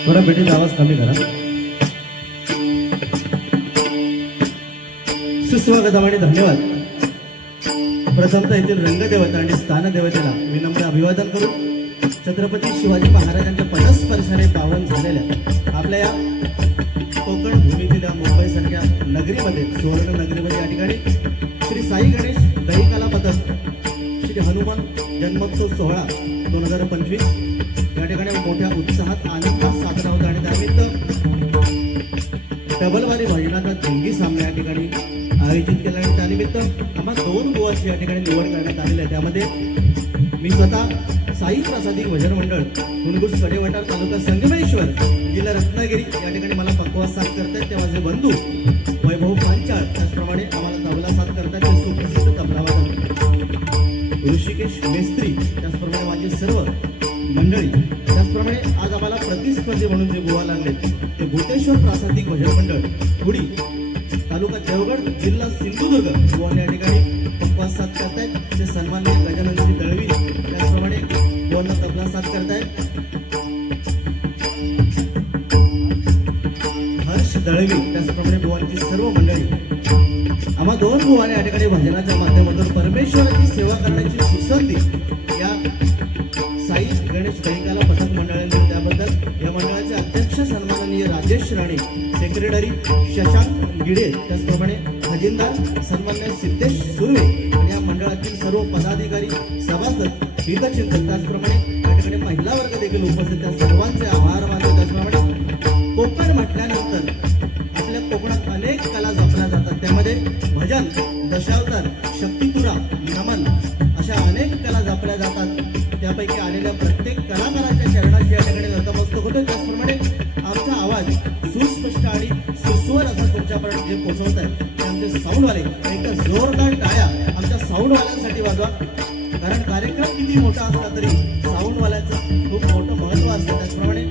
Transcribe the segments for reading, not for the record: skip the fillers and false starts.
थोड़ा बेटीचा आवाज कमी करा. सुस्वागतम आणि धन्यवाद. प्रथमतः येथील रंगदेवता आणि स्थानदेवतेला विनम्र अभिवादन करू. छत्रपती शिवाजी महाराजांच्या पदस्पर्शाने पावन झालेल्या आपल्या या कोकण भूमीतील मुंबईसारख्या नगरीमध्ये, सुवर्ण नगरीमध्ये या ठिकाणी श्री साई गणेश दहीकाला पथक श्री हनुमान जन्मोत्सव सोहळा 2025 या ठिकाणी मोठ्या उत्साहात आनंदात साजरा होता आणि त्यानिमित्त डबलवारी भजनाचा जंगी सामना या ठिकाणी आयोजित केला आणि त्यानिमित्त आम्हा 2 गोवाची या ठिकाणी निवड करण्यात आलेली आहे. त्यामध्ये मी स्वतः साई प्रसादी भजन मंडळ हुनगुस कडेवटार तालुका संगमेश्वर जिल्हा रत्नागिरी या ठिकाणी मला पक्वास साथ करतात ते माझे बंधू वैभव पांचाळ, त्याचप्रमाणे आम्हाला तबला साथ करतात ते सुप्रसिद्ध तबलावादक ऋषिकेश मेस्त्री, त्याचप्रमाणे माझे सर्व मंडळी, त्याचप्रमाणे आज आम्हाला प्रतिस्पर्धी म्हणून जे गोवा लागले ते भूतेश्वर प्रासादिक भजन मंडळ हुडी तालुका देवगड जिल्हा सिंधुदुर्ग गोवा या ठिकाणी पक्वास साथ करतायत ते सन्माननीय गजाननजी दळवी, त्याचप्रमाणे गोवांना तबला साथ करतायत हर्ष दळवी, त्याचप्रमाणे गोवांची सर्व मंडळी. आम्हा 2 गोवाने या ठिकाणी भजनाच्या माध्यमातून परमेश्वराची सेवा करण्याची सुसंधी या साई गणेश दहीकाला पथक मंडळाने, त्याबद्दल या मंडळाचे अध्यक्ष सन्माननीय राजेश राणे, सेक्रेटरी शशांक गिडे, त्याचप्रमाणे खजिनदार सन्माननीय सिद्धेश सुर्वे आणि या मंडळातील सर्व पदाधिकारी, सभासद, हितचिंतक, त्याचप्रमाणे या ठिकाणी महिला वर्ग देखील उपस्थित, त्या सर्वांचे आभार मानतो. त्याचप्रमाणे कोकण म्हटल्यानंतर आपल्या कोकणात अनेक कला जपल्या जातात, त्यामध्ये भजन, दशावतार, शक्तितुरा, नमन अशा अनेक कला जपल्या जातात. त्यापैकी आलेल्या प्रत्येक कलाकाराच्या चरणाशी या ठिकाणी नतमस्तक होतो. त्याचप्रमाणे आमचा आवाज सुस्पष्ट आणि सुस्वर असा तुमच्यापर्यंत जे पोहोचवत आहे ते आमचे साऊंडवाले, एकदा जोरदार टाळ्या आमच्या साऊंडवाल्यांसाठी वाजवा. कारण कार्यक्रम किती मोठा असला तरी साऊंडवाल्याचं खूप मोठं महत्त्व असतं. त्याचप्रमाणे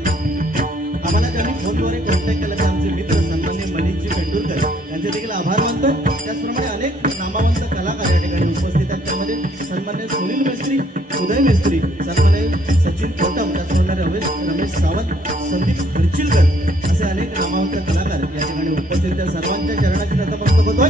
आम्हाला ज्यांनी फोनद्वारे कॉन्टॅक्ट केला ते आमचे मित्र सन्माननीय मनीषजी पेंडुरकर यांचे देखील आभार मानतोय. त्याचप्रमाणे अनेक नामवंत कलाकार या ठिकाणी उपस्थित आहेत, त्यामध्ये सन्माननीय सुनील मेस्त्री, उदय मेस्त्री, सन्माननीय सचिन कोटम, त्याचप्रमाणे रमेश सावंत, संदीप खर्चिलकर असे अनेक नामवंत कलाकार या ठिकाणी उपस्थित, त्या सर्वांच्या चरणाची नतमस्तक होतोय.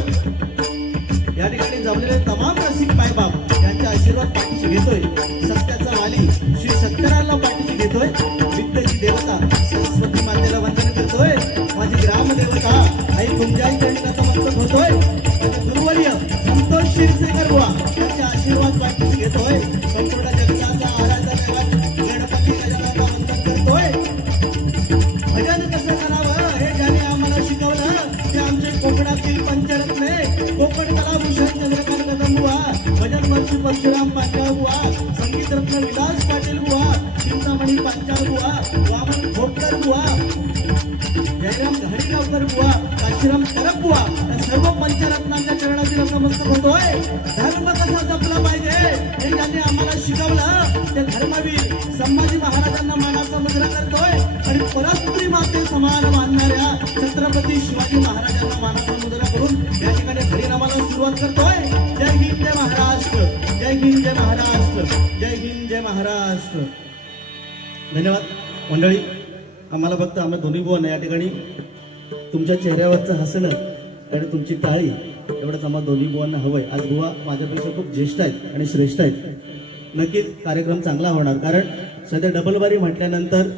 या ठिकाणी जमलेले तमाम रसिक मायबाप यांचा आशीर्वाद पाठीशी घेतोय. सत्याचा वाली श्री सत्यनारायणला पाठीशी घेतोय. विद्येची देवता सरस्वती मातेला वंदन करतोय. माझी ग्रामदेवता आई तुमच्या चरणी नतमस्तक होतोय. माझे गुरुवर्य संतोष शिरसेकर बुवा यांचे आशीर्वाद पाठीशी घेतोय. संपूर्ण जगताचा आराध्य देवा गणपती गजाननाला वंदन सर्व पंचरत्नांच्या चरणातील नमस्कार होतोय. धर्म कसा जपला पाहिजे हे त्यांनी आम्हाला शिकवलं. ते धर्मवीर संभाजी महाराजांना मानाचा मुजरा करतोय आणि परस्त्री माते समान मानणाऱ्या छत्रपती शिवाजी महाराजांना मानाचा मुजरा करून या ठिकाणी हरिनामाला सुरुवात करतोय. जय हिंद जय महाराष्ट्र, जय हिंद जय महाराष्ट्र, जय हिंद जय महाराष्ट्र. धन्यवाद मंडळी. आम्हाला फक्त आम्ही दोन्ही बुवांना या ठिकाणी तुमच्या चेहऱ्यावरचं हसणं आणि तुमची टाळी एवढंच आम्हाला दोन्ही बुवांना हवंय. आज बुवा माझ्यापेक्षा खूप ज्येष्ठ आहेत आणि श्रेष्ठ आहेत. नक्कीच कार्यक्रम चांगला होणार, कारण सध्या डबलबारी म्हटल्यानंतर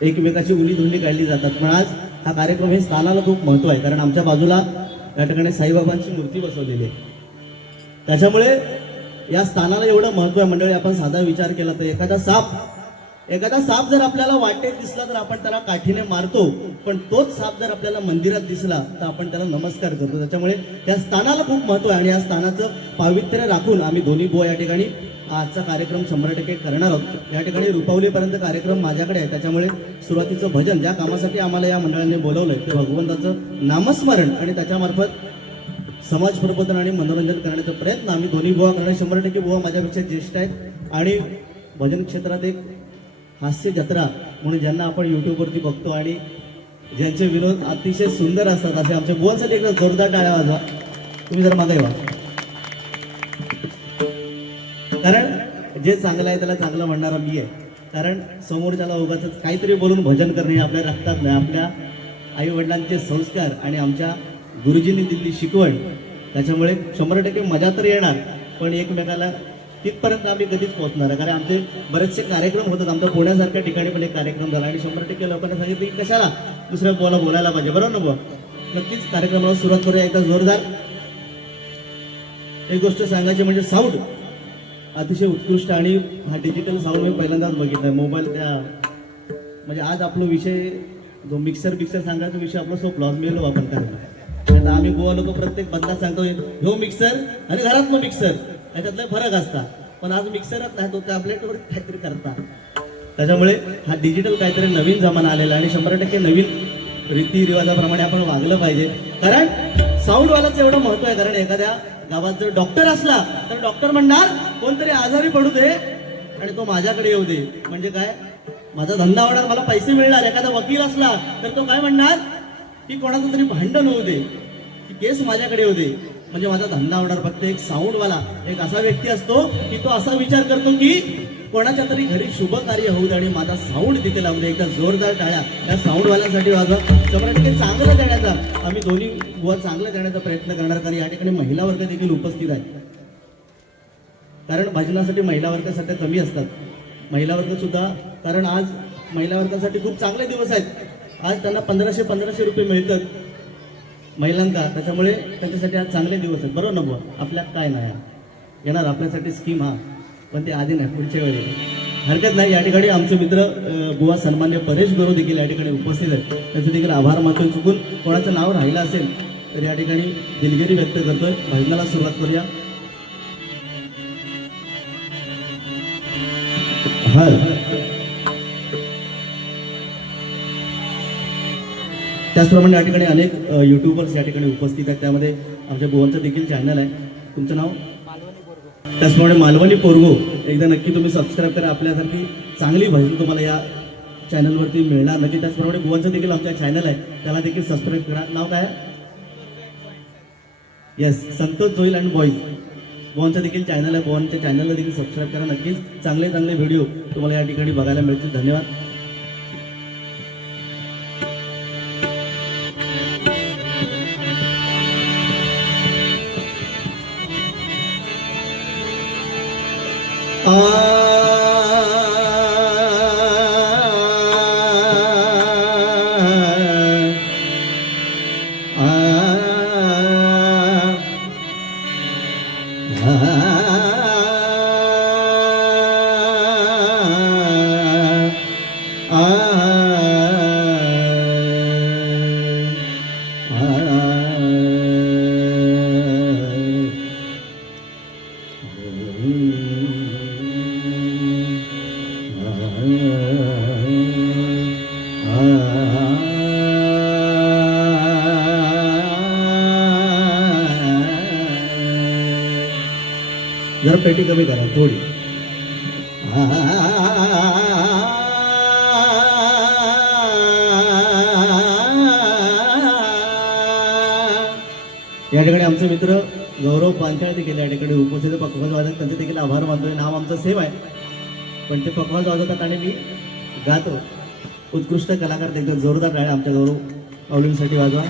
एकमेकाची उली धुली काढली जातात. पण आज हा कार्यक्रम हे स्थानाला खूप महत्व आहे, कारण आमच्या बाजूला या ठिकाणी साईबाबांची मूर्ती बसवलेली आहे. त्याच्यामुळे या स्थानाला एवढं महत्व आहे मंडळी. आपण साधा विचार केला तर एखादा साप जर आपल्याला वाटेत दिसला तर आपण त्याला काठीने मारतो, पण तोच साप जर आपल्याला मंदिरात दिसला तर आपण त्याला नमस्कार करतो. त्याच्यामुळे त्या स्थानाला खूप महत्व आहे आणि या स्थानाचं पावित्र्य राखून आम्ही दोन्ही बुवा या ठिकाणी आजचा कार्यक्रम 100% करणार आहोत. या ठिकाणी रुपावलीपर्यंत कार्यक्रम माझ्याकडे आहे. त्याच्यामुळे सुरुवातीचं भजन ज्या कामासाठी आम्हाला या मंडळाने बोलवलंय ते भगवंताचं नामस्मरण आणि त्याच्यामार्फत समाज प्रबोधन आणि मनोरंजन करण्याचा प्रयत्न आम्ही दोन्ही बुवा करणार. 100% बुवा माझ्यापेक्षा ज्येष्ठ आहेत आणि भजन क्षेत्रात एक हास्य जत्रा म्हणून ज्यांना आपण युट्यूबवरती बघतो आणि ज्यांचे विनोद अतिशय सुंदर असतात असे आमच्या बुवांसाठी एक जोरदार टाळ्या वाजवा. तुम्ही जर मागे व्हा, कारण जे चांगलं आहे त्याला चांगलं म्हणणारा मी आहे. कारण समोरच्याला उगाच काहीतरी बोलून भजन करणे हे आपल्या रक्तात नाही. आपल्या आई वडिलांचे संस्कार आणि आमच्या गुरुजींनी दिलेली शिकवण, त्याच्यामुळे 100% मजा तर येणार, पण एकमेकाला तिथपर्यंत आम्ही कधीच पोहोचणार. कारण आमचे बरेचसे कार्यक्रम होतात. आमच्या पुण्यासारख्या ठिकाणी पण एक कार्यक्रम झाला आणि 100% लोकांना सांगितलं की कशाला दुसऱ्या बुवाला बोलायला पाहिजे. बरोबर ना बुवा? नक्कीच कार्यक्रमाला सुरुवात करूया एकदा जोरदार. एक गोष्ट सांगायची म्हणजे साऊंड अतिशय उत्कृष्ट आणि हा डिजिटल साऊंड मी पहिल्यांदाच बघितला मोबाईल. त्या म्हणजे आज आपला विषय जो मिक्सर सांगायचा विषय आपला सोपला मिळलो आपण करायला. आता आम्ही गोवा लोक प्रत्येक बंदा सांगतो ह्यो मिक्सर आणि घरातलं मिक्सर याच्यातला फरक असता, पण आज मिक्सरच नाही, तो टॅबलेटवर काहीतरी करता. त्याच्यामुळे हा डिजिटल काहीतरी नवीन जमाना आलेला आणि 100% नवीन रीतिरिवाजाप्रमाणे आपण वागलं पाहिजे. कारण साऊंडवालाच एवढं महत्व आहे. कारण एखाद्या गावात जर डॉक्टर असला तर डॉक्टर म्हणणार कोणतरी आजारी पडू दे आणि तो माझ्याकडे येऊ दे. म्हणजे काय, माझा धंदा होणार, मला पैसे मिळणार. एखादा वकील असला तर तो काय म्हणणार की कोणाचं तरी भांडण होऊ दे, की केस माझ्याकडे येऊ दे, म्हणजे माझा धंदा होणार. फक्त एक साऊंडवाला एक असा व्यक्ती असतो की तो असा विचार करतो की कोणाच्या तरी घरी शुभ कार्य होऊ दे आणि माझा साऊंड तिथे लावू दे. एकदा जोरदार टाळ्या त्या साऊंडवाल्यांसाठी वाजवा. 100% चांगलं देण्याचा आम्ही दोन्ही बुवा चांगलं देण्याचा प्रयत्न करणार. कारण या ठिकाणी महिला वर्ग देखील उपस्थित आहे. कारण भजनासाठी महिला वर्ग सध्या कमी असतात. महिला वर्ग सुद्धा, कारण आज महिला वर्गासाठी खूप चांगले दिवस आहेत. आज त्यांना 1500 रुपये मिळतात महिलांना. त्याच्यामुळे त्यांच्यासाठी आज चांगले दिवस आहेत. बरोबर ना बुवा? आपल्यात काय नाही येणार आपल्यासाठी स्कीम, हा, पण ते आधी नाही, पुढच्या वेळी हरकत नाही. या ठिकाणी आमचे मित्र बुवा सन्मान्य परेश गुरु देखील या ठिकाणी उपस्थित आहेत. त्यांचे देखील आभार मानतोय. चुकून कोणाचं नाव राहिलं असेल तर या ठिकाणी दिलगिरी व्यक्त करतोय. भजनाला सुरुवात करूया. त्याचप्रमाणे या ठिकाणी अनेक युट्यूबर्स या ठिकाणी उपस्थित आहेत. त्यामध्ये आमच्या बुवांचं देखील चॅनल आहे. तुमचं नाव? त्याचप्रमाणे मालवणी पोरगो. एकदा नक्की तुम्ही सबस्क्राईब करा. आपल्यासारखी चांगली भजन तुम्हाला या चॅनलवरती मिळणार नक्की. त्याचप्रमाणे बुवांचं देखील आमचा चॅनल आहे, त्याला देखील सबस्क्राईब करा. नाव काय? Yes, Santosh Joil and boys. बुवांचं देखील चॅनल आहे. बुवांच्या चॅनलला देखील सबस्क्राईब करा. नक्कीच चांगले चांगले व्हिडिओ तुम्हाला या ठिकाणी बघायला मिळतील. धन्यवाद. जरा पेटी कमी करा थोडी. या ठिकाणी आमचे मित्र गौरव पांचाळ देखील या ठिकाणी उपस्थित पखवाज वाजत त्यांचे देखील आभार मानतोय. नाव आमचं सेम आहे पण ते पखवाज वाजवतात आणि मी गातो. उत्कृष्ट कलाकार देखील जोरदार टाळ्या आमच्या गौरव माऊलींसाठी वाजवा.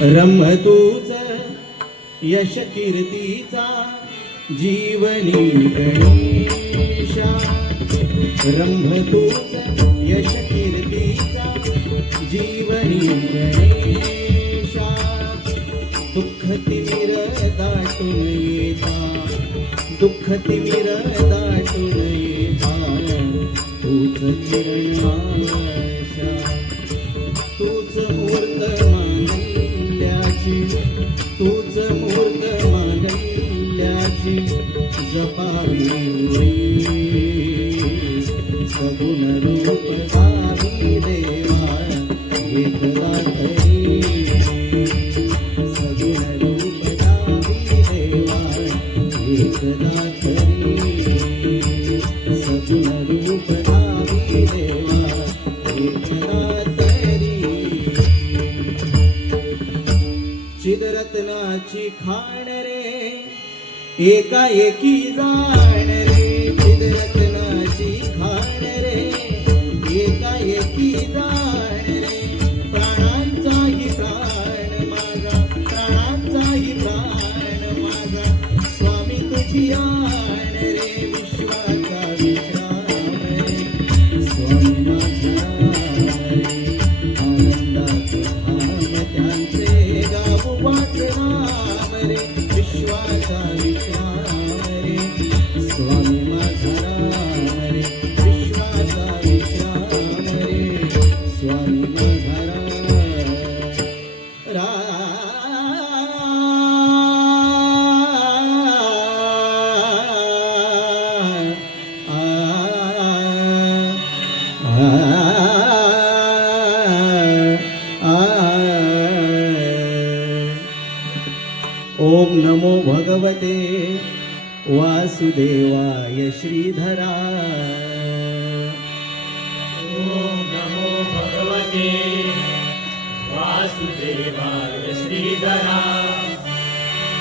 रमतूच यश कीर्तीचा जीवनी गणेशा. रंभतूच यश कीर्तीचा जीवनी गणेशा. दुःख तिमिर दाटून येता, दुःख तिमिर दाटून येता, तूच किरण आशा. तूच मूर्त मानल्याची, तूच मूर्त मानल्याची जपावी होई. सगुण रूप गावी देवा एकदा तरी. सगुण रूप गावी देवा एकदा तरी. सगुण रूप गावी देवा एकदा तरी. चिदरत्नाची खाण रे एकाएकी जाण रे. चिदरत्नाची खाण रे एकाएकी जाण रे. प्राणांचाही प्राण माझा, प्राणांचाही प्राण माझा. स्वामी तुझी आण रे विश्वाचा विश्राम रे. स्वामी माझा रे आनंदाचं धाम त्यांचे गावोबाचे नाम रे. विश्वाचा विश्राम रे. स्वामी माझा राम रे. विश्वाचा विश्राम रे. स्वामी माझा ओम नमो भगवते वासुदेवाय श्रीधरा. ओम नमो भगवते वासुदेवाय श्रीधरा.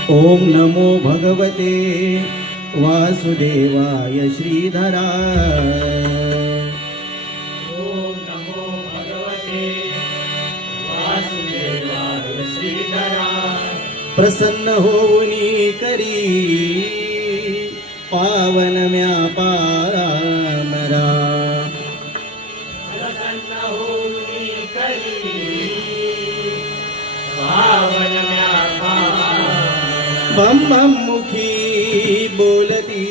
ओम नमो भगवते वासुदेवाय श्रीधरा. ओम नमो भगवते वासुदेवाय श्रीधरा. प्रसन्न होऊनी करी पावन म्या पारामरा. प्रसन्न होऊनी करी पावन म्या पार. बम बम मुखी बोलती,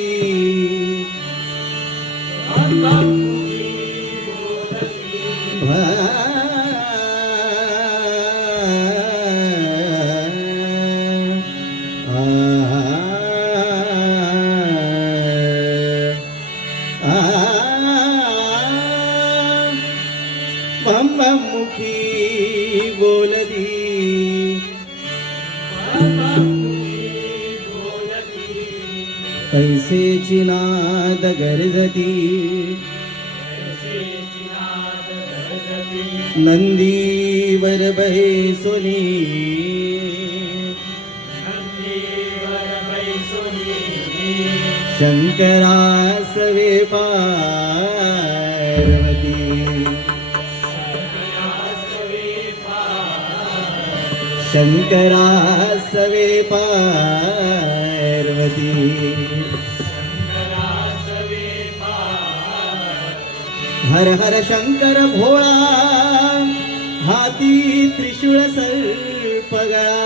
अंतर्मुखी बोलती. बम बम मुखी बोलती. अंतर्मुखी बोलती. तैसेची नाद गरजती ऐसेची नाद गरजती नंदीवर बैसोनी नंदीवर बैसोनी शंकरासवे पार्वती शंकरासवे शंकरासवे पार्वती शंकरासवे हर हर शंकर भोळा हाती त्रिशूळ सर्पगळा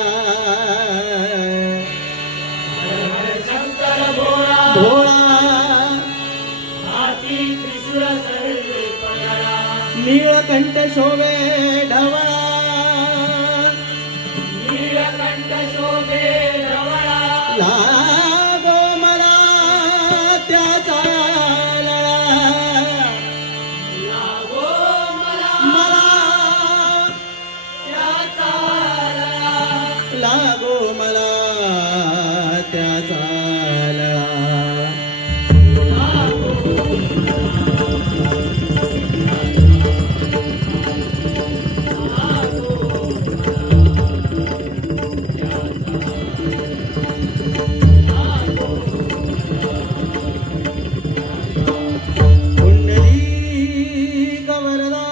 शंकर भोळा भोळा हाती त्रिशूळ सर्पगळा नीळकंठ शोभे ढवळा नीलकंठ शोभे ढवळा लागो मला त्याचा लळा लागो मला मला त्याचा लळा लागो मला त्याचा लळा कुंडली कवरदा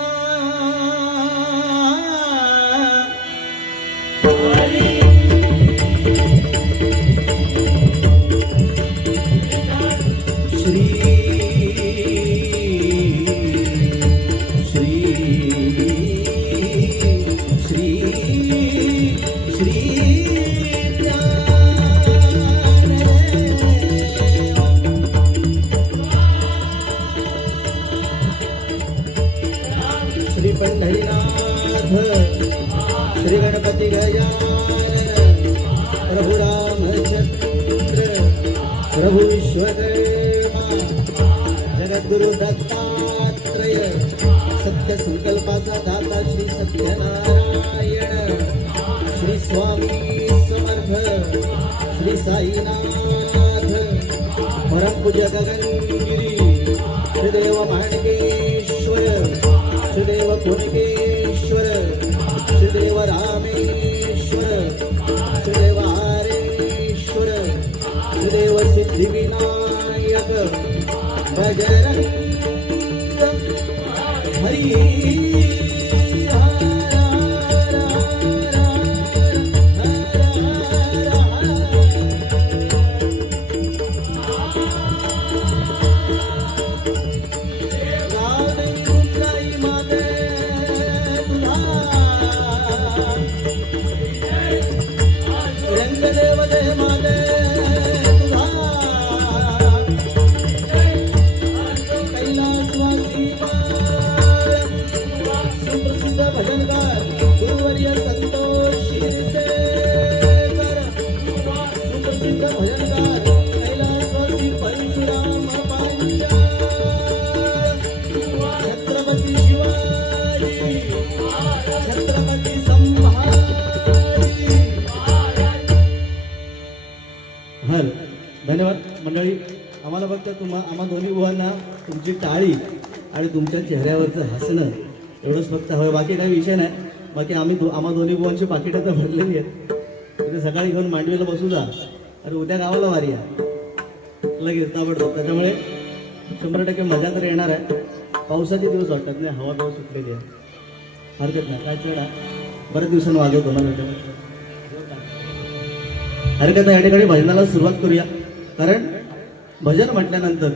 श्री श्री श्री श्री श्री पंढरीनाथ श्री गणपती गजानन प्रभु रामचंद्र प्रभु विश्वकर्मा जगद्गुरु दत्तात्रय सत्य संकल्पाचा दाता श्री सत्यनारायण श्री स्वामी समर्थ श्री साईनाथ परमपूज्य गगनगिरी श्रीदेव माणकेश्वर श्रीदेव पुणकेश्वर श्रीदेव रामेश्वर श्रीदेव आरेश्वर श्रीदेव सिद्धिविनायक बजरंग हरी भजनकार गुरुवर्य संतोष शिरसेकर सुप्रसिद्ध भजनकार कैलासवासी परशुराम पांचाळ छत्रपती शिवाजी छत्रपती संभाजी हर धन्यवाद मंडळी. आम्हाला फक्त आम्हा दोन्ही बुवांना तुमची टाळी आणि तुमच्या चेहऱ्यावरचं हसणं एवढंच फक्त हवं, बाकी काही विषय नाही. बाकी आम्हा दोन्ही बुवांची पाकिटं तर भरलेली आहेत. तिथे सकाळी घेऊन मांडवीला बसू जा आणि उद्या गावाला वारी आहे लगेच ताबडतोब. त्याच्यामुळे 100% मजा तर येणार आहे. पावसाचे दिवस वाटतात नाही, हवा पाऊस सुटलेली आहे, हरकत नाही. काय चढा बऱ्याच दिवसांनी वाजवतो ना त्याच्यामुळे हरकत नाही. या ठिकाणी भजनाला सुरुवात करूया, कारण भजन म्हटल्यानंतर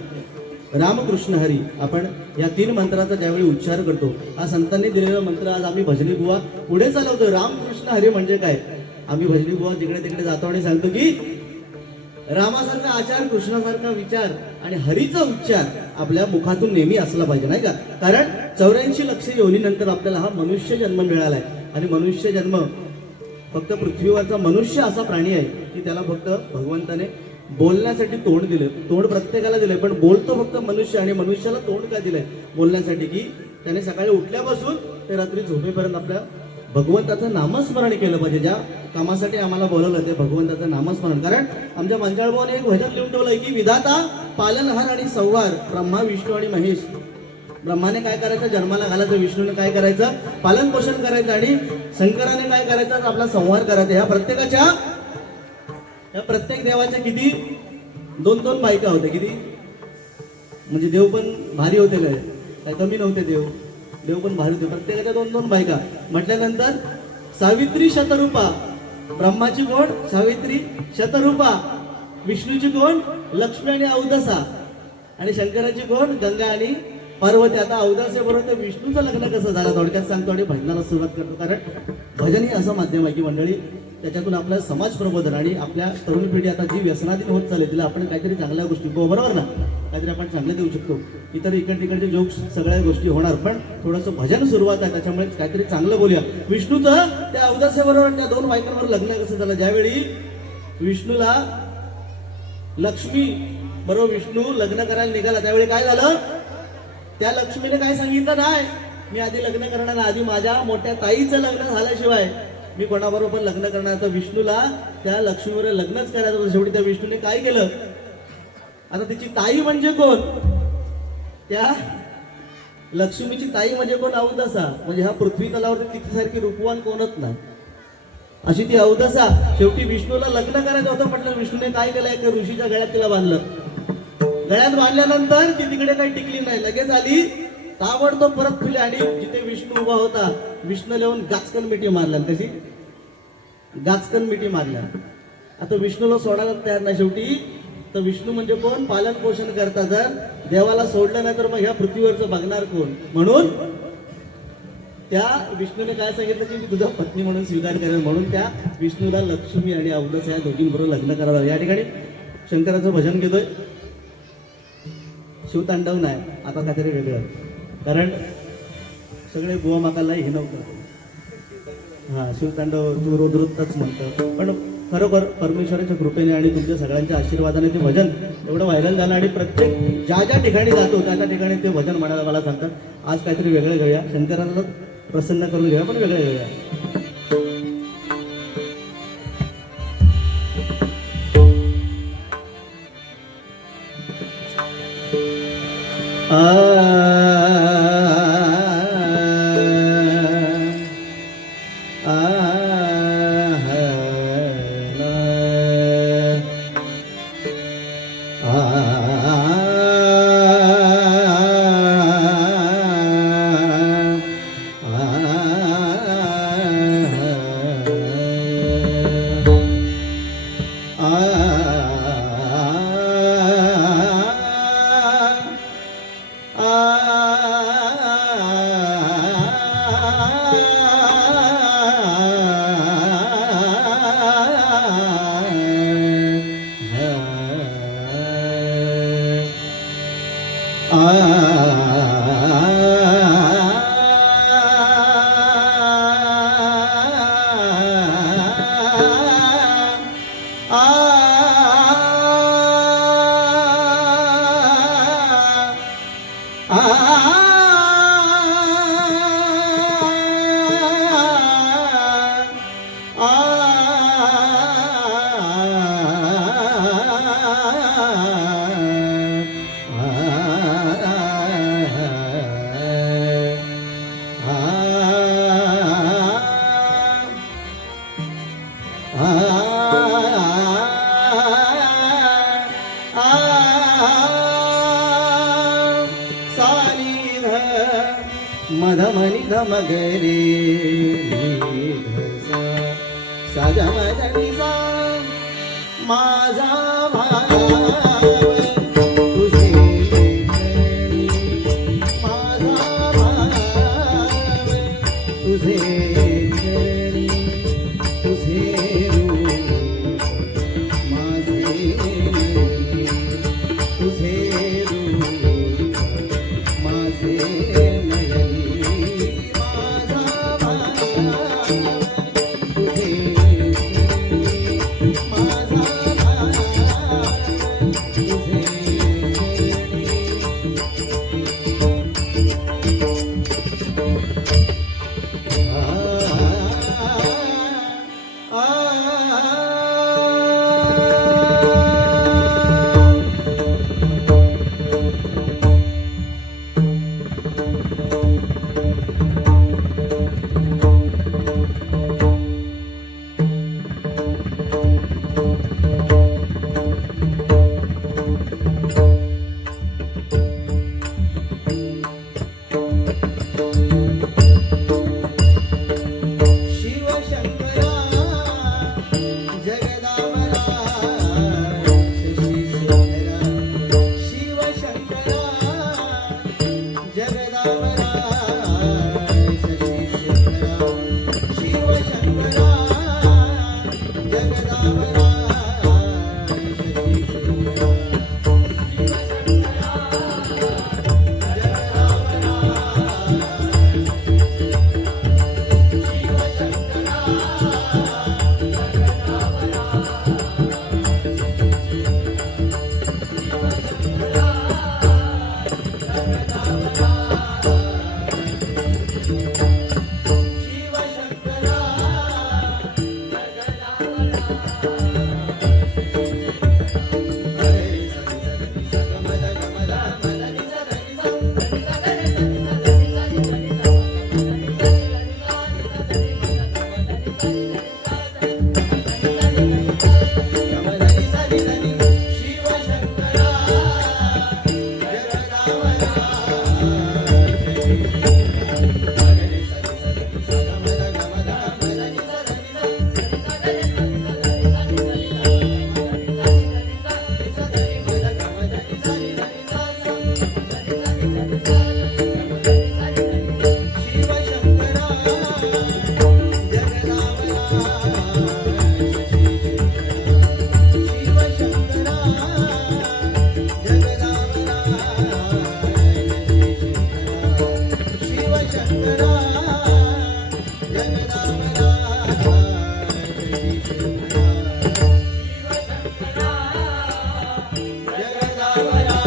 रामकृष्ण हरी आपण या 3 मंत्राचा ज्यावेळी उच्चार करतो, हा संतांनी दिलेला मंत्र आज आम्ही भजनी बुवा पुढे चालवतो. रामकृष्ण हरी म्हणजे काय, आम्ही भजनी बुवा जिकडे तिकडे जातो आणि सांगतो की रामासारखा आचार, कृष्णासारखा विचार आणि हरीचा उच्चार आपल्या मुखातून नेहमी असला पाहिजे, नाही का. कारण 84 लक्ष योनीनंतर आपल्याला हा मनुष्य जन्म मिळालाय आणि मनुष्य जन्म फक्त पृथ्वीवरचा मनुष्य असा प्राणी आहे की त्याला फक्त भगवंताने बोलण्यासाठी तोंड दिलं. तोंड प्रत्येकाला दिलंय, पण बोलतो फक्त मनुष्य. आणि मनुष्याला तोंड का दिलंय बोलण्यासाठी, की त्याने सकाळी उठल्यापासून ते रात्री झोपेपर्यंत आपल्या भगवंताचं नामस्मरण केलं पाहिजे. ज्या कामासाठी आम्हाला बोलवलं ते भगवंताचं नामस्मरण. कारण आमच्या मंचाळभावाने एक भजन लिहून ठेवलंय की विधाता पालनहार आणि संहार ब्रह्मा विष्णू आणि महेश. ब्रह्माने काय करायचं, जन्माला घालायचं. विष्णूने काय करायचं, पालन पोषण करायचं. आणि शंकराने काय करायचं, आपला संहार करायचा. ह्या प्रत्येक देवाच्या किती 2-2 बायका होत्या. किती म्हणजे देव पण भारी होते, काय कमी नव्हते. देव पण भारी होते. प्रत्येकाच्या 2-2 बायका म्हटल्यानंतर सावित्री शतरूपा. ब्रह्माची कोण, सावित्री शतरूपा. विष्णूची कोण, लक्ष्मी आणि औदसा. आणि शंकराची कोण, गंगा आणि पार्वती. आता औदास्याबरोबर त्या विष्णूचं लग्न कसं झालं थोडक्यात सांगतो आणि भजनाला सुरुवात करतो. कारण भजन हे असं माध्यम आहे की मंडळी त्याच्यातून आपल्या समाज प्रबोधन आणि आपल्या तरुण पिढी आता जी व्यसनाधीन होत चालली तिला आपण काहीतरी चांगल्या गोष्टी, बरोबर ना, काहीतरी आपण चांगले देऊ शकतो. इतर इकडचे जोक्स सगळ्या गोष्टी होणार, पण थोडंसं भजन सुरुवात आहे त्याच्यामुळे काहीतरी चांगलं बोलूया. विष्णूचं त्या औदास्याबरोबर त्या 2 बायकांवर लग्न कसं झालं. ज्यावेळी विष्णूला लक्ष्मी बरोबर विष्णू लग्न करायला निघाला त्यावेळी काय झालं, त्या लक्ष्मीने काय सांगितलं, नाही मी आधी लग्न करणार, आधी माझ्या मोठ्या ताईचं लग्न झाल्याशिवाय मी कोणाबरोबर लग्न करणार. तर विष्णूला त्या लक्ष्मीवर लग्नच करायचं होतं. शेवटी त्या विष्णूने काय केलं, आता तिची ताई म्हणजे कोण, त्या लक्ष्मीची ताई म्हणजे कोण, औदसा. म्हणजे ह्या पृथ्वी तलावरती तिच्यासारखी रूपवान कोणच नाही, अशी ती औदसा. शेवटी विष्णूला लग्न करायचं होतं म्हटलं, विष्णूने काय केलं, एका ऋषीच्या गळ्यात तिला बांधलं. गळ्यात बांधल्यानंतर ती तिकडे काही टिकली नाही, लगेच आली ताबडतोब परत फिरली आणि जिथे विष्णू उभा होता विष्णू लिहून गाचकन मिठी मारल्या. कशी गाचकन मिठी मारल्या. आता विष्णूला सोडायला तयार नाही. शेवटी तर विष्णू म्हणजे कोण, पालन पोषण करता. जर देवाला सोडलं नाही तर मग ह्या पृथ्वीवरचं बघणार कोण. म्हणून त्या विष्णूने काय सांगितलं की मी तुझा पत्नी म्हणून स्वीकार करेन. म्हणून त्या विष्णूला लक्ष्मी आणि औदस या दोघींबरोबर लग्न करावं. या ठिकाणी शंकराचं भजन घेतोय. शिवतांडव नाही, आता काहीतरी वेगळं. कारण सगळे बुवा माकाला हे नव्हतं. हा शिवतांडव तू रोदरुत्तच म्हणतो. पण खरोखर परमेश्वराच्या कृपेने आणि तुमच्या सगळ्यांच्या आशीर्वादाने ते भजन एवढं व्हायरल झालं आणि प्रत्येक ज्या ठिकाणी जातो त्या ठिकाणी ते भजन म्हणायला मला सांगतात. आज काहीतरी वेगळं घेऊया, शंकराला प्रसन्न करून घेऊया, पण वेगळं घेऊया. मधमनि धमगरे साजा मदनी सा माझा भाव तुझे लेखणी, माझा भाव तुझे लेखणी, तुझे रूप माझे नयनी, तुझे रूप माझे जगदावरा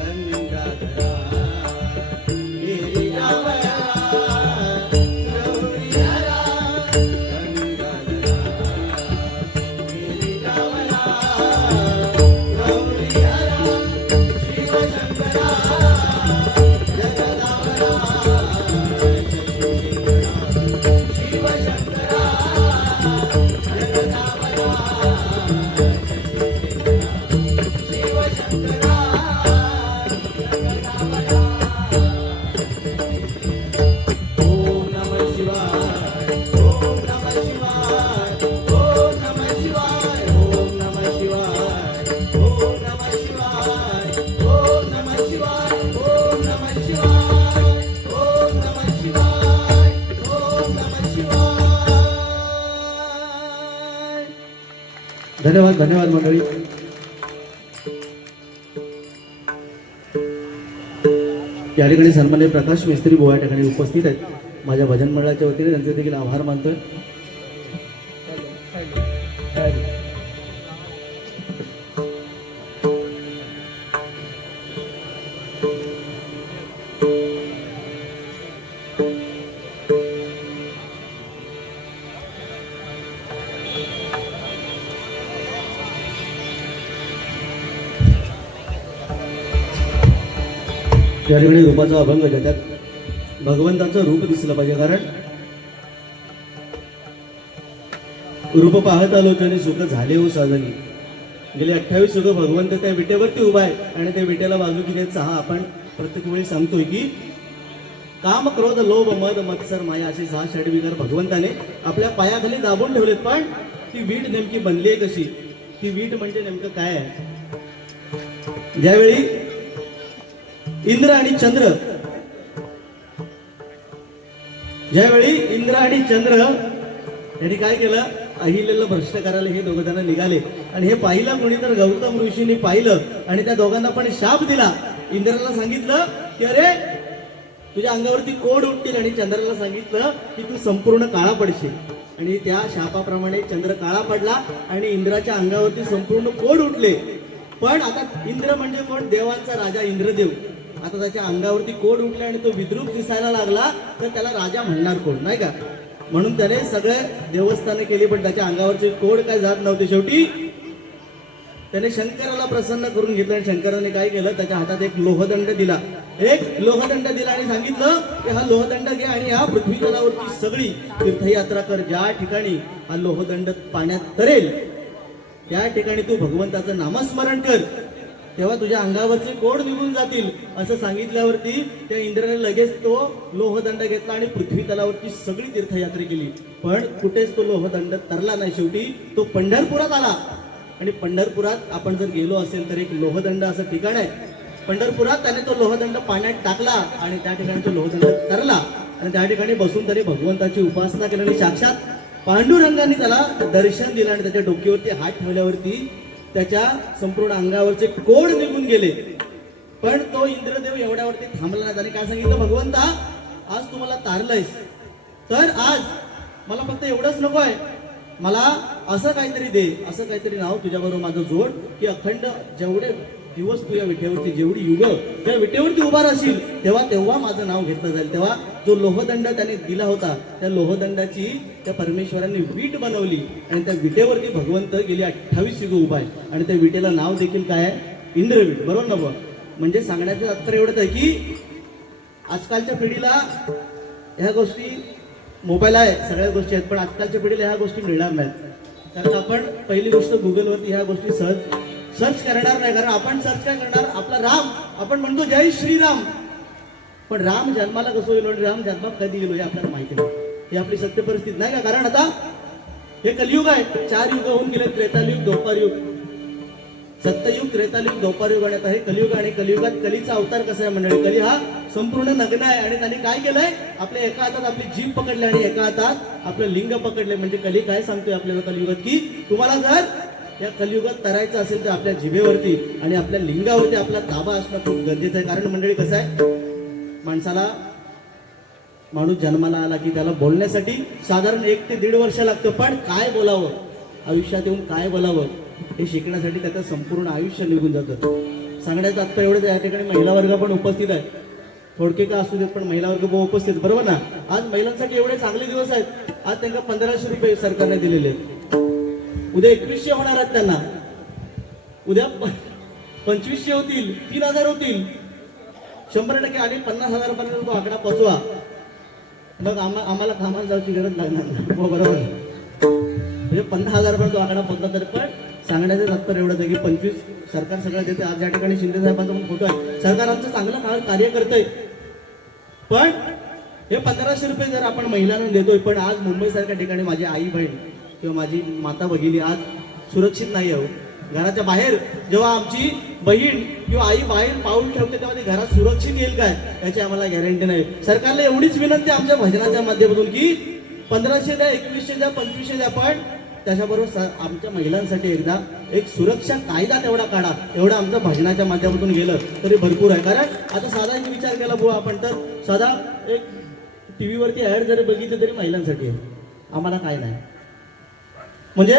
गंगाधरा गिरिजावया गौरीहरा गंगाधरा गिरिजावया गौरीहरा शिवशंकरा जगदावया शिवशंकरा जगदावया शिवशंकरा ओम नमः शिवाय ओम नमः शिवाय ओम नमः शिवाय ओम नमः शिवाय ओम नमः शिवाय ओम नमः शिवाय ओम नमः शिवाय ओम नमः शिवाय ओम नमः शिवाय. धन्यवाद धन्यवाद मंडळी. या ठिकाणी सन्माननीय प्रकाश मिस्त्री बुवा या ठिकाणी उपस्थित आहेत. माझ्या भजन मंडळाच्या वतीने त्यांचे देखील आभार मानतोय. या ठिकाणी रूपाचा अभंग ज्याच्यात भगवंताचं रूप दिसलं पाहिजे. कारण रूप पाहत आलो त्याने सुख झाले हो साजनी. गेले 28 युग भगवंत त्या विटेवरती उभा आहे आणि त्या विटेला बाजू किती सहा आपण प्रत्येक वेळी सांगतोय की काम क्रोध लोभ मद मत्सर माया असे 6 षडविकार भगवंताने आपल्या पायाखाली दाबून ठेवलेत. पण ती वीट नेमकी बनली आहे कशी? ती वीट म्हणजे नेमकं काय आहे? ज्यावेळी इंद्र आणि चंद्र यांनी काय केलं? अहिल्याला भ्रष्ट करायला हे दोघं जण निघाले आणि हे पाहिलं कोणी तर गौतम ऋषींनी पाहिलं आणि त्या दोघांना पण शाप दिला. इंद्राला सांगितलं की अरे तुझ्या अंगावरती कोड उठतील आणि चंद्राला सांगितलं की तू संपूर्ण काळा पडशील. आणि त्या शापाप्रमाणे चंद्र काळा पडला आणि इंद्राच्या अंगावरती संपूर्ण कोड उठले. पण आता इंद्र म्हणजे कोण? देवांचा राजा इंद्रदेव. आता त्याच्या अंगावरती कोड उठले आणि तो विद्रूप दिसायला लागला तर त्याला राजा म्हणणार कोण? नाही का? म्हणून त्याने सगळे देवस्थाने केली पण त्याच्या अंगावरचे कोड काय जात नव्हते. शेवटी त्याने शंकराला प्रसन्न करून घेतलं आणि शंकराने काय केलं? त्याच्या हातात एक लोहदंड दिला. आणि सांगितलं की हा लोहदंड घे आणि हा पृथ्वी तलावरची सगळी तीर्थयात्रा कर. ज्या ठिकाणी हा लोहदंड पाण्यात तरेल त्या ठिकाणी तू भगवंताचं नामस्मरण कर, तेव्हा तुझ्या अंगावरचे कोड निघून जातील. असं सांगितल्यावरती त्या इंद्राने लगेच तो लोहदंड घेतला आणि पृथ्वी तलावरची सगळी तीर्थयात्रा केली. पण कुठेच तो लोहदंड तरला नाही. शेवटी तो पंढरपुरात आला आणि पंढरपुरात आपण जर गेलो असेल तर एक लोहदंड असं ठिकाण आहे. पंढरपुरात त्याने तो लोहदंड पाण्यात टाकला आणि त्या ठिकाणी तो लोहदंड तरला आणि त्या ठिकाणी बसून त्याने भगवंताची उपासना केली आणि साक्षात पांडुरंगाने त्याला दर्शन दिलं आणि त्याच्या डोक्यावरती हात ठेवल्यावरती त्याच्या संपूर्ण अंगावरचे कोड निघून गेले. पण तो इंद्रदेव एवढ्यावरती थांबला नाही. त्याने काय सांगितलं? भगवंता आज तुम्हाला तारलंयस तर आज मला फक्त एवढंच नको आहे, मला असं काहीतरी दे, असं काहीतरी नाव तुझ्याबरोबर माझं जोड की अखंड जेवढे दिवस तू या विटेवरती जेवढी युग त्या विटेवरती उभा राहशील तेव्हा माझं नाव घेतलं जाईल. तेव्हा जो लोहदंड त्याने दिला होता त्या लोहदंडाची त्या परमेश्वरांनी वीट बनवली आणि त्या विटेवरती भगवंत गेली 28 युग उभा आहे आणि त्या विटेला नाव देखील काय आहे? इंद्रवीट. बरोबर ना? म्हणजे सांगण्याचं तात्पर्य एवढंच आहे की आजकालच्या पिढीला ह्या गोष्टी मोबाईल आहे, सगळ्या गोष्टी आहेत, पण आजकालच्या पिढीला ह्या गोष्टी मिळणार नाहीत. कारण आपण पहिली गोष्ट गुगलवरती ह्या गोष्टी सर्च करणार नाही. कारण आपण सर्च काय करणार? आपला राम, आपण म्हणतो जय श्रीराम, पण राम जन्माला कसं येईल आणि राम जन्मात कधी गेलो हे आपल्याला माहिती नाही. ही आपली सत्य परिस्थिती नाही का? कारण आता हे कलियुग आहे. 4 युग होऊन गेले, त्रेतायुग, द्वापारयुग, सत्ययुग, त्रेतायुग, द्वापारयुग आणि आता हे कलियुग. आणि कलियुगात कलीचा अवतार कसा आहे मंडळी? कली हा संपूर्ण नग्न आहे आणि त्यांनी काय केलंय? आपल्या एका हातात आपली जीभ पकडली आणि एका हातात आपलं लिंग पकडले. म्हणजे कली काय सांगतोय आपल्याला कलियुगात की तुम्हाला जर या कलियुगात तरायचं असेल तर आपल्या जिभेवरती आणि आपल्या लिंगावरती आपला ताबा असणं खूप गरजेचं आहे. कारण मंडळी कसं आहे, माणूस जन्माला आला की त्याला बोलण्यासाठी साधारण 1 ते 1.5 वर्ष लागतं. पण काय बोलावं, आयुष्यात येऊन काय बोलावं हे शिकण्यासाठी त्याचं संपूर्ण आयुष्य निघून जातं. सांगण्याचं तात्पर्य एवढंच या ठिकाणी महिला वर्ग पण उपस्थित आहे. थोडके का असू देत पण महिला वर्ग पण उपस्थित, बरोबर ना. आज महिलांसाठी एवढे चांगले दिवस आहेत. आज त्यांना 1500 रुपये सरकारने दिलेले आहेत. उद्या 2100 होणार आहेत त्यांना. उद्या 2500 होतील, 3000 होतील, 100% आणि 50,000 पर्यंत तो आकडा पोचवा. मग आम्हाला कामाला जायची गरज लागणार नाही. हो बरोबर. म्हणजे 50,000 पर्यंत तो आकडा पोचला तरी पण सांगण्याचं तात्पर्य एवढंच आहे की 25 सरकार सगळं देते. आज या ठिकाणी शिंदे साहेबांचा पण फोटो आहे. सरकार आमचं चांगलं कार्य करतंय. पण हे 1500 रुपये जर आपण महिलांना देतोय, पण आज मुंबईसारख्या ठिकाणी माझी आई बहीण किंवा माझी माता भगिनी आज सुरक्षित नाही आहे. घराच्या बाहेर जेव्हा आमची बहीण किंवा आई बाहेर पाऊल ठेवते तेव्हा ती घरात सुरक्षित येईल काय याची आम्हाला गॅरंटी नाही. सरकारला एवढीच विनंती आमच्या भजनाच्या माध्यमातून की 1500 द्या, 2100 द्या, 2500 द्या, पण त्याच्याबरोबर आमच्या महिलांसाठी एकदा एक सुरक्षा कायदा तेवढा काढा. एवढं आमचं भजनाच्या माध्यमातून गेलं तरी भरपूर आहे. कारण आता साधा एक विचार केला बुवा आपण तर साधा एक टीव्हीवरती ऍड जरी बघितली तरी महिलांसाठी आहे. आम्हाला काय नाही म्हणजे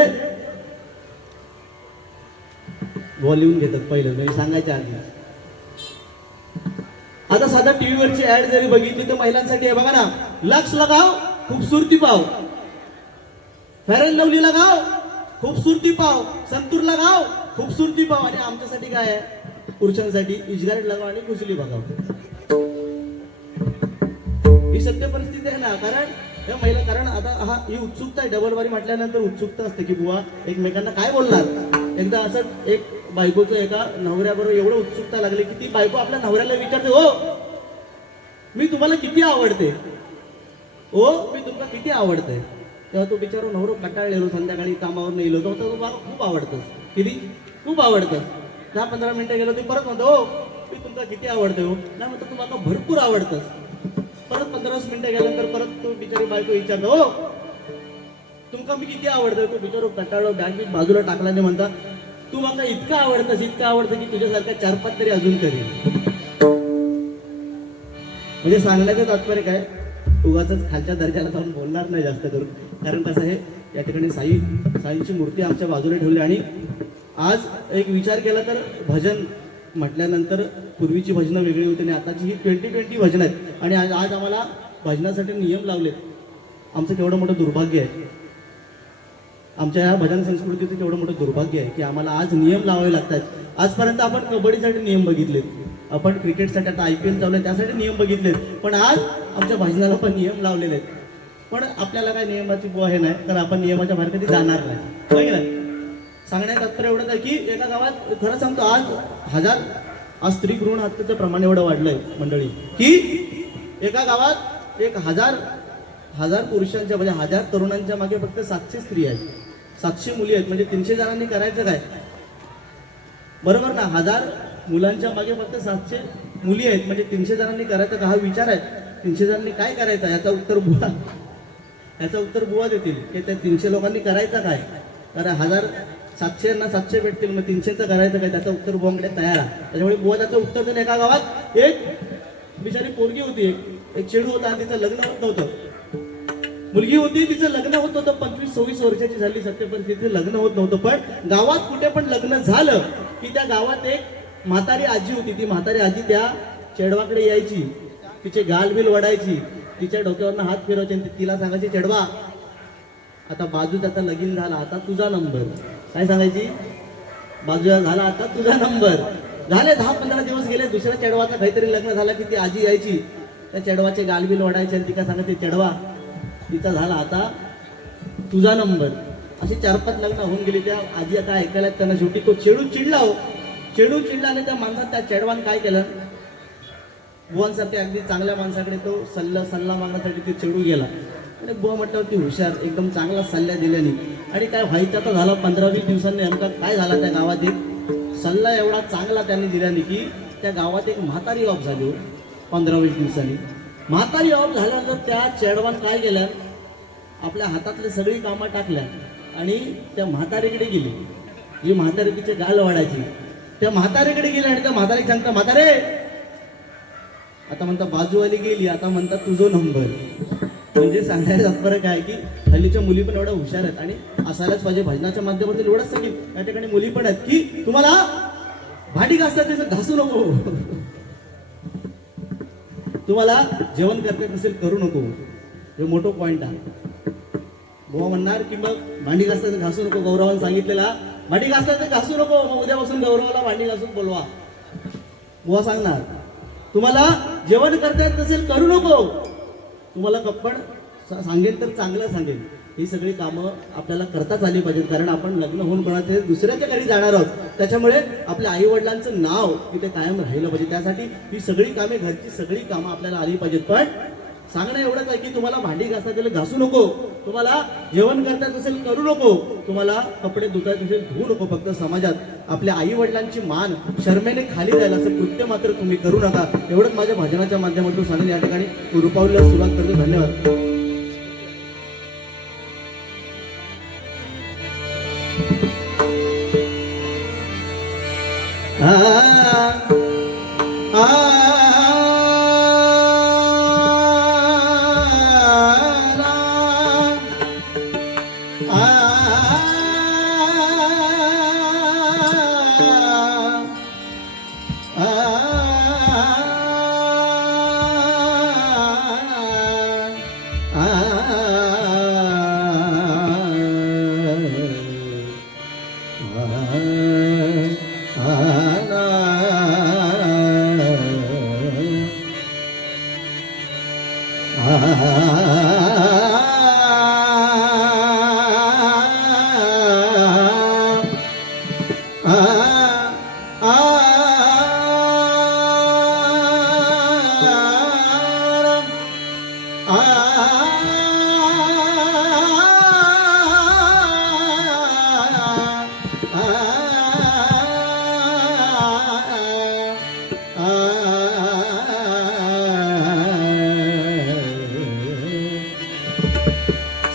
व्हॉल्यूम घेतात पहिलं म्हणजे सांगायच्या आधी. आता साधा टीव्हीवरची ऍड जरी बघितली तर महिलांसाठी आहे. बघा ना, लक्स लगाव खूबसूरती पाव, फेअर अँड लवली लगाव खूबसूरती पाव, संतूर लगाव खूबसूरती पाव. आणि आमच्यासाठी काय आहे, पुरुषांसाठी इजगारेट लगाव आणि कुचली बघाव. ही सत्य परिस्थिती आहे ना. कारण या महिला, कारण आता ही उत्सुकता आहे. डबल बारी म्हटल्यानंतर उत्सुकता असते की बुवा एकमेकांना काय बोलणार. एकदा असं एक बायकोचं एका नवऱ्याबरोबर एवढं उत्सुकता लागली की ती बायको आपल्या नवऱ्याला विचारते, हो मी तुम्हाला किती आवडते, हो मी तुम्हाला किती आवडते. तेव्हा तो बिचारो नवरो कंटाळलेलो, संध्याकाळी कामावर नाही येलो, तो मला खूप आवडतंस, किती खूप आवडतंस. 10-15 मिनिटं गेलो ती परत म्हणतो, हो मी तुमका किती आवडते, हो नाही म्हणतो तुम्हाला भरपूर आवडतंस. परत 15-20 मिनिटं गेल्यानंतर परत तो बिचारी बायको विचारतो, हो तुमका मी किती आवडतोय. तो बिचारो कंटाळलो, बॅग बाजूला टाकला आणि म्हणता, तू मला इतकं आवडतंस, इतकं आवडतं की तुझ्यासारखा 4-5 तरी अजून करेल. म्हणजे सांगण्याचं तात्पर्य काय, उगाच खालच्या दर्जाला जाऊन बोलणार नाही जास्त करून. कारण कसं आहे, या ठिकाणी साईंची मूर्ती आमच्या बाजूला ठेवली. आणि आज एक विचार केला तर भजन म्हटल्यानंतर पूर्वीची भजनं वेगळी होती आणि आताची ही 2020 भजनं आहेत. आणि आज आम्हाला भजनासाठी नियम लावलेत. आमचं केवढं मोठं दुर्भाग्य आहे, आमच्या या भजन संस्कृतीचं केवढं मोठं दुर्भाग्य आहे की आम्हाला आज नियम लावावे लागतात. आजपर्यंत आपण कबड्डीसाठी नियम बघितलेत, आपण क्रिकेटसाठी आता IPL चालू आहे त्यासाठी नियम बघितलेत, पण आज आमच्या भजनाला पण नियम लावलेले आहेत. पण आपल्याला काय नियमाची बुवा हे नाही, तर आपण नियमाच्या बाहेर कधी जाणार नाही. सांगण्यात तात्पर्य एवढंच आहे की एका गावात, खरं सांगतो, आज स्त्री भ्रूण हत्येचं प्रमाण एवढं वाढलंय मंडळी की एका गावात 1000 पुरुषांच्या म्हणजे 1000 तरुणांच्या मागे फक्त 700 स्त्री आहेत, 700 मुली आहेत. म्हणजे 300 जणांनी करायचं काय, बरोबर ना. 1000 मुलांच्या मागे फक्त 700 मुली आहेत, म्हणजे 300 जणांनी करायचं का हा विचार आहे. 300 जणांनी काय करायचं याचं उत्तर बुवा देतील की त्या 300 लोकांनी करायचं काय. कारण 700 भेटतील, मग 300चं करायचं काय, त्याचं उत्तर बुवाकडे तयार आहे. त्याच्यामुळे बुवा त्याचं उत्तर देणं. एका गावात एक बिचारी पोरगी होती, एक चेडू होता आणि तिचं लग्न होत नव्हतं. मुलगी होती, तिचं लग्न होत नव्हतं, 25-26 वर्षाची झाली, सत्य परिस्थितीचं लग्न होत नव्हतं. पण गावात कुठे पण लग्न झालं की त्या गावात एक म्हातारी आजी होती. ती म्हातारी आजी त्या चेडवाकडे यायची, तिचे गालबिल वडायची, तिच्या डोक्यावरनं हात फिरवायचे आणि तिला सांगायची, चेडवा आता बाजू त्याचा लगीन झाला, आता तुझा नंबर. काय सांगायची, बाजूला झाला आता तुझा नंबर. झाले 10-15 दिवस गेले, दुसऱ्या चेडवाचं काहीतरी लग्न झालं की ती आजी यायची, त्या चेडवाचे गालबिल वडायचे आणि ती काय सांगायची, चेडवा तिचा झाला आता तुझा नंबर. अशी 4-5 लग्न होऊन गेली. त्या आजी आता ऐकायला त्यांना शेवटी तो चेडू चिडला आणि त्या माणसात त्या चेडवाने काय केलं, बुवांसाठी अगदी चांगल्या माणसाकडे तो सल्ला मागण्यासाठी ते चेडू गेला. आणि बुवा म्हटल्यावर ती हुशार, एकदम चांगला सल्ला दिल्याने. आणि काय व्हायचं तर झाला 15-20 दिवसांनी नेमका काय झाला, त्या गावात एक सल्ला एवढा चांगला त्यांनी दिल्याने की त्या गावात एक म्हातारी ऑफ झाली. 15-20 दिवसांनी म्हातारी ऑफ झाल्यानंतर त्या चेडवान काय केलं, आपल्या हातातले सगळी कामं टाकल्या आणि त्या म्हातारीकडे गेली. जी म्हातारी तिचे गाल वाढायची, त्या म्हातारीकडे गेली आणि त्या म्हातारी सांगता, म्हातारे आता म्हणता बाजूवाली गेली, आता म्हणता तुझो नंबर. म्हणजे सांगायचा तात्पर्य काय की हल्लीच्या मुली पण एवढ्या हुशार आहेत आणि असायलाच पाहिजे. भजनाच्या माध्यमातून एवढंच सांगेल या ठिकाणी मुली पण आहेत की तुम्हाला भांडी घासतात त्याचं घासू नको, तुम्हाला जेवण करता नसेल करू नको. हे मोठं पॉइंट आहे. बुवा म्हणणार की मग भांडी घासतात घासू नको, गौरवानं सांगितलेला भांडी घासतात घासू नको, मग उद्यापासून गौरवाला भांडी घासून बोलवा. बुवा सांगणार तुम्हाला जेवण करता येत नसेल करू नको, तुम्हाला कप्पड सांगेल तर चांगलं सांगेल. ही सगळी कामं आपल्याला करताच आली पाहिजेत, कारण आपण लग्न होऊन कोणाचे दुसऱ्याच्या घरी जाणार आहोत. त्याच्यामुळे आपल्या आई वडिलांचं नाव तिथे कायम राहिलं पाहिजे. त्यासाठी ही सगळी कामे, घरची सगळी कामं आपल्याला आली पाहिजेत. पण सांगणं एवढंच आहे की तुम्हाला भांडी घासता त्याला घासू नको, तुम्हाला जेवण करता असेल करू नको, तुम्हाला कपडे धुता असेल धुवू नको. फक्त समाजात आपल्या आई वडिलांची मान शर्मेने खाली जायला असं कृत्य मात्र तुम्ही करू नका. एवढंच माझ्या भजनाच्या माध्यमातून सांगेल. या ठिकाणी रुपावलीला सुरुवात करतो. धन्यवाद.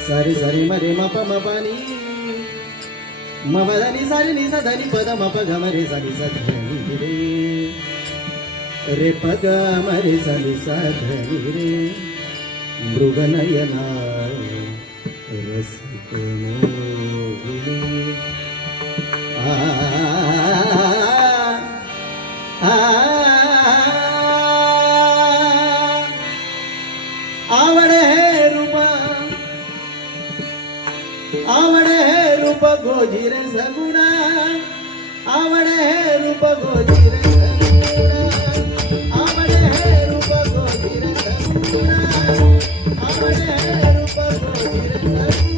सारी सारी मरे मप मपानी मपदानी सारी नि सदानी पद मप ग मरे सारी सधनी रे पग मरे सारी सधनी रे मृगनयना रसिक मोहिनी आवड हे रूपा आवड हे रूप गोजीर सगुणा आवड हे रूप गोजीर सगुणा आवड हे रूप गोजीर सगुणा आवड हे रूप गोजीर सगुणा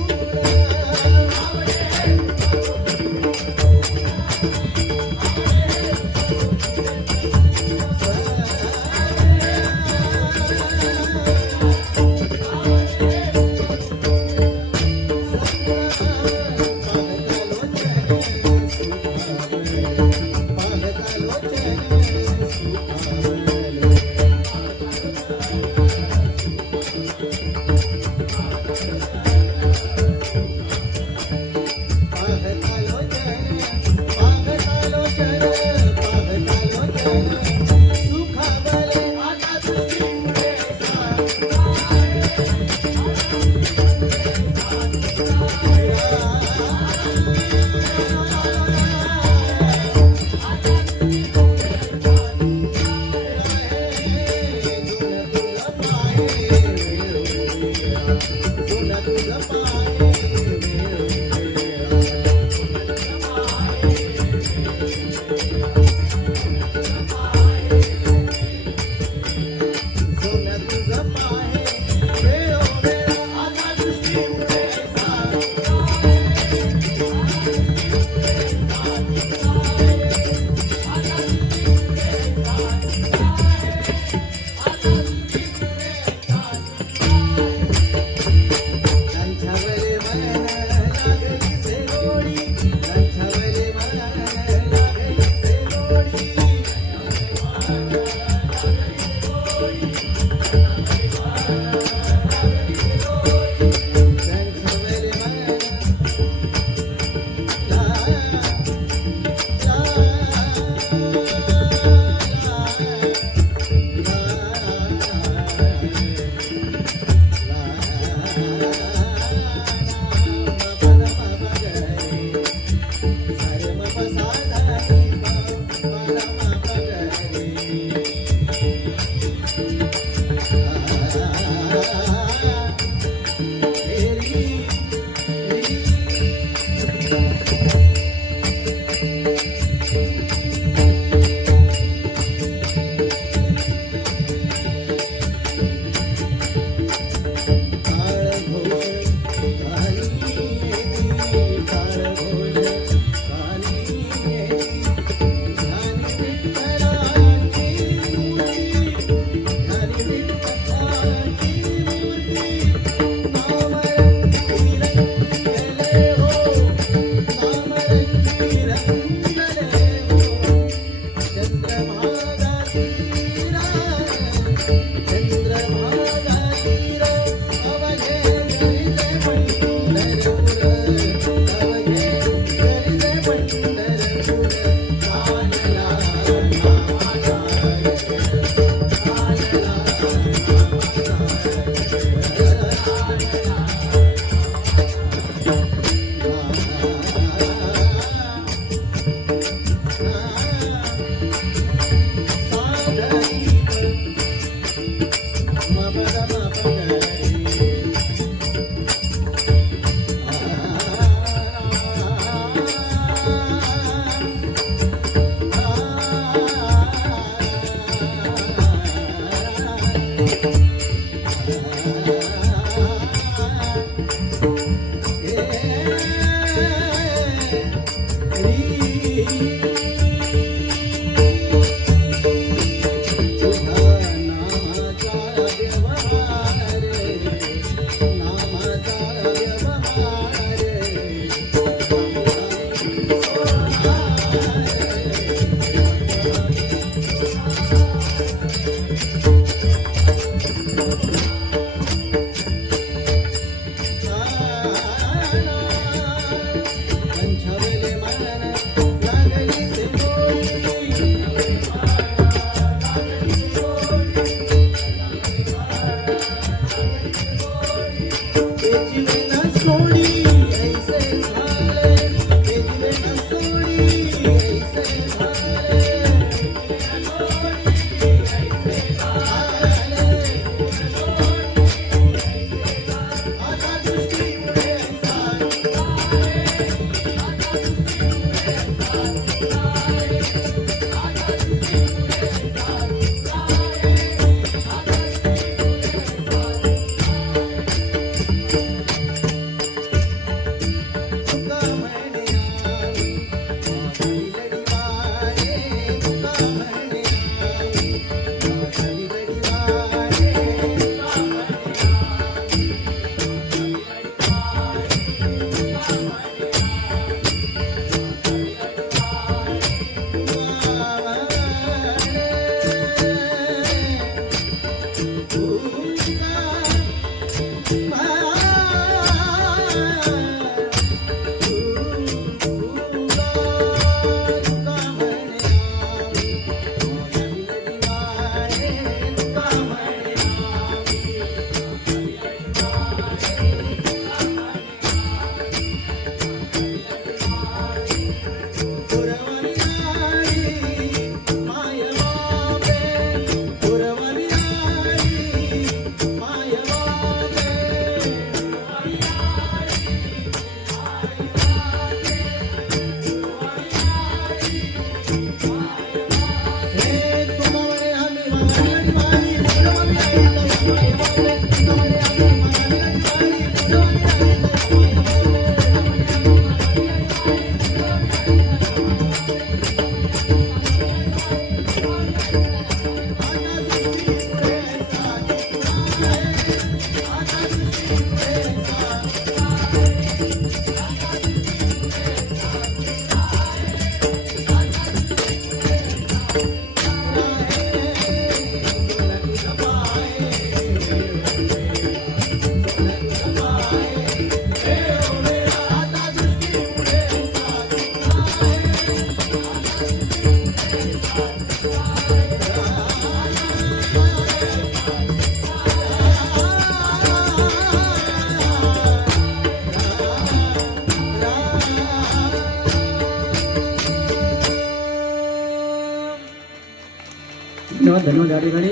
धन्यवाद या ठिकाणी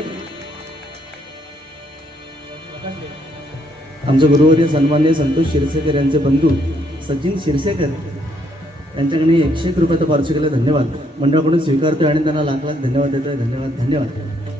आमचे गुरुवर्य सन्मान्य संतोष क्षीरसागर यांचे बंधू सचिन क्षीरसागर यांच्याकडे 101 रुपयाचा पारितोषिकाला धन्यवाद मंडळाकडून स्वीकारतोय आणि त्यांना लाख लाख धन्यवाद देतोय. धन्यवाद.